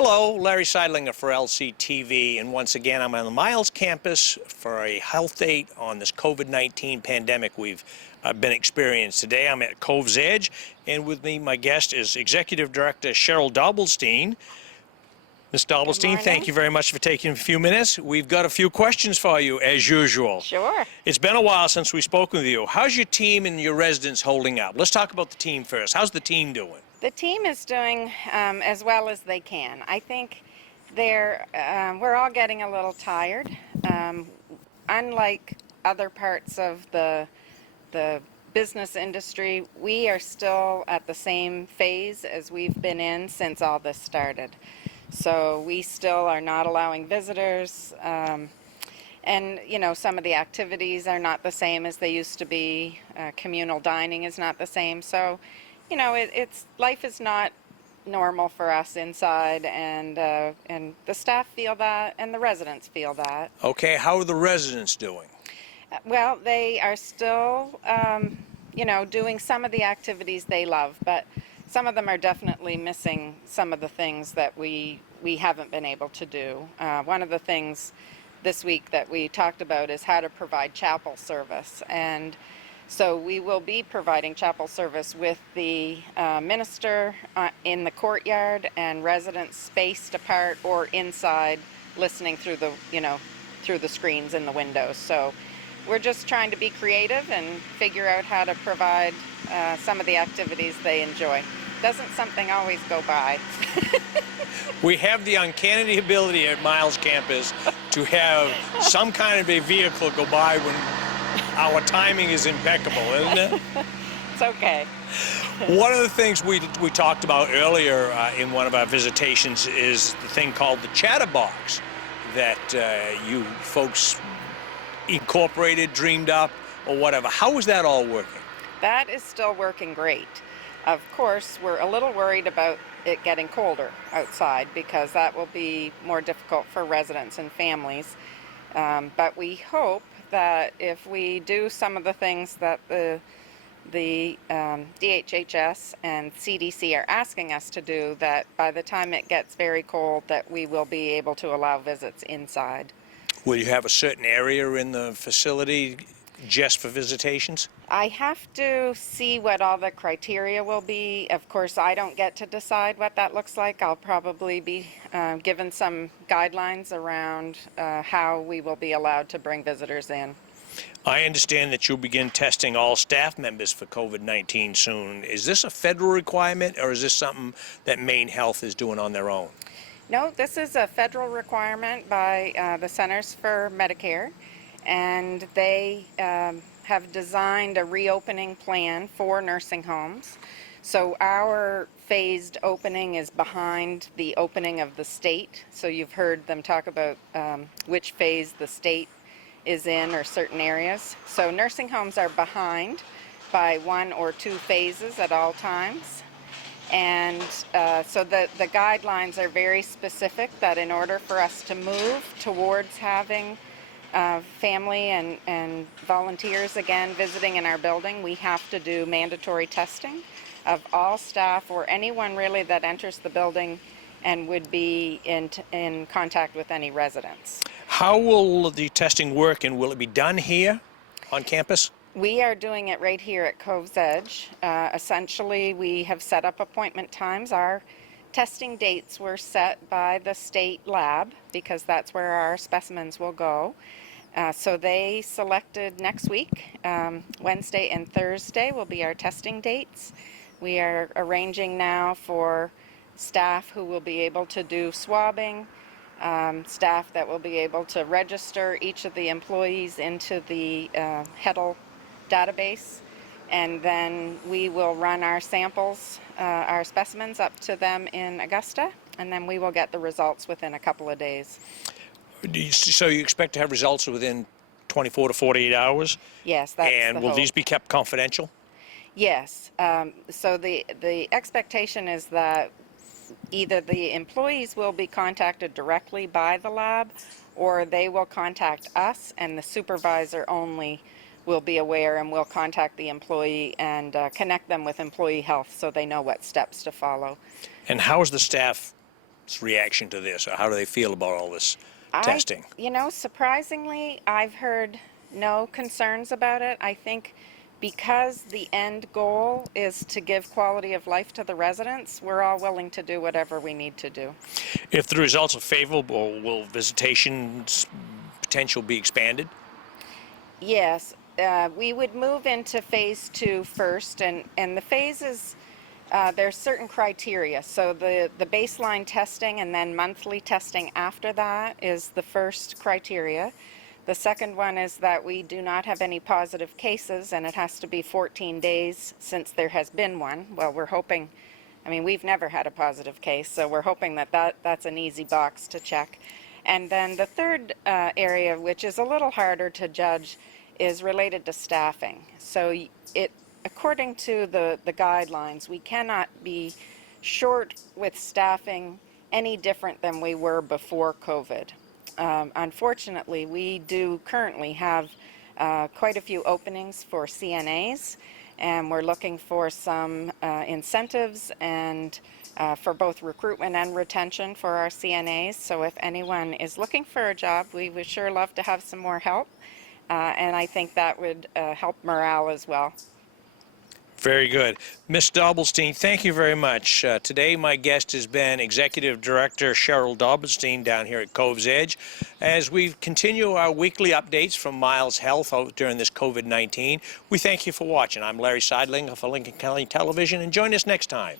Hello, Larry Seidlinger for LCTV, and once again I'm on the Miles campus for a health date on this COVID-19 pandemic we've been experiencing today. I'm at Cove's Edge, and with me my guest is Executive Director Cheryl Dobbelstein. Ms. Dobbelstein, thank you very much for taking a few minutes. We've got a few questions for you, as usual. Sure. It's been a while since we've spoken with you. How's your team and your residents holding up? Let's talk about the team first. How's the team doing? The team is doing as well as they can. I think we're all getting a little tired. Unlike other parts of the business industry, we are still at the same phase as we've been in since all this started. So we still are not allowing visitors, and you know, some of the activities are not the same as they used to be. Communal dining is not the same. So, you know, life is not normal for us inside, and the staff feel that, and the residents feel that. Okay, how are the residents doing? Well, they are still, you know, doing some of the activities they love, but some of them are definitely missing some of the things that we haven't been able to do. One of the things this week that we talked about is how to provide chapel service, and so we will be providing chapel service with the minister in the courtyard and residents spaced apart or inside listening through the screens in the windows. So we're just trying to be creative and figure out how to provide some of the activities they enjoy. Doesn't something always go by? We have the uncanny ability at Miles campus to have some kind of a vehicle go by when our timing is impeccable, isn't it? It's okay. One of the things we talked about earlier in one of our visitations is the thing called the Chatterbox that you folks incorporated, dreamed up, or whatever. How is that all working? That is still working great. Of course, we're a little worried about it getting colder outside because that will be more difficult for residents and families. But we hope that if we do some of the things that the DHHS and CDC are asking us to do, that by the time it gets very cold, that we will be able to allow visits inside. Will you have a certain area in the facility just for visitations? I have to see what all the criteria will be. Of course, I don't get to decide what that looks like. I'll probably be given some guidelines around how we will be allowed to bring visitors in. I understand that you'll begin testing all staff members for COVID-19 soon. Is this a federal requirement, or is this something that Maine Health is doing on their own? No, this is a federal requirement by the Centers for Medicare, and they have designed a reopening plan for nursing homes. So our phased opening is behind the opening of the state. So you've heard them talk about which phase the state is in, or certain areas. So nursing homes are behind by 1 or 2 phases at all times. And so the guidelines are very specific that in order for us to move towards having family and volunteers again visiting in our building, we have to do mandatory testing of all staff or anyone really that enters the building and would be in contact with any residents. How will the testing work, and will it be done here on campus? We are doing it right here at Cove's Edge. Essentially, we have set up appointment times. Our testing dates were set by the state lab because that's where our specimens will go. So they selected next week, Wednesday and Thursday will be our testing dates. We are arranging now for staff who will be able to do swabbing, staff that will be able to register each of the employees into the HEDL database, and then we will run our samples, our specimens up to them in Augusta, and then we will get the results within a couple of days. So you expect to have results within 24 to 48 hours? Yes, that's And the will hope. these be kept confidential? Yes. So the expectation is that either the employees will be contacted directly by the lab, or they will contact us, and the supervisor only will be aware and will contact the employee and connect them with employee health so they know what steps to follow. And how is the staff reaction to this, or how do they feel about all this testing? Surprisingly, I've heard no concerns about it. I think because the end goal is to give quality of life to the residents, we're all willing to do whatever we need to do. If the results are favorable, will visitation's potential be expanded? Yes, we would move into phase 2 first, and the phases, there's certain criteria. So the baseline testing and then monthly testing after that is the first criteria. The second one is that we do not have any positive cases, and it has to be 14 days since there has been one. Well, we're hoping, we've never had a positive case, so we're hoping that's an easy box to check. And then the third area, which is a little harder to judge, is related to staffing. So according to the guidelines, we cannot be short with staffing any different than we were before COVID. Unfortunately, we do currently have quite a few openings for CNAs, and we're looking for some incentives and for both recruitment and retention for our CNAs. So if anyone is looking for a job, we would sure love to have some more help, and I think that would help morale as well. Very good. Ms. Dobbelstein, thank you very much. Today my guest has been Executive Director Cheryl Dobbelstein down here at Cove's Edge. As we continue our weekly updates from Miles Health during this COVID-19, we thank you for watching. I'm Larry Seidling for Lincoln County Television, and join us next time.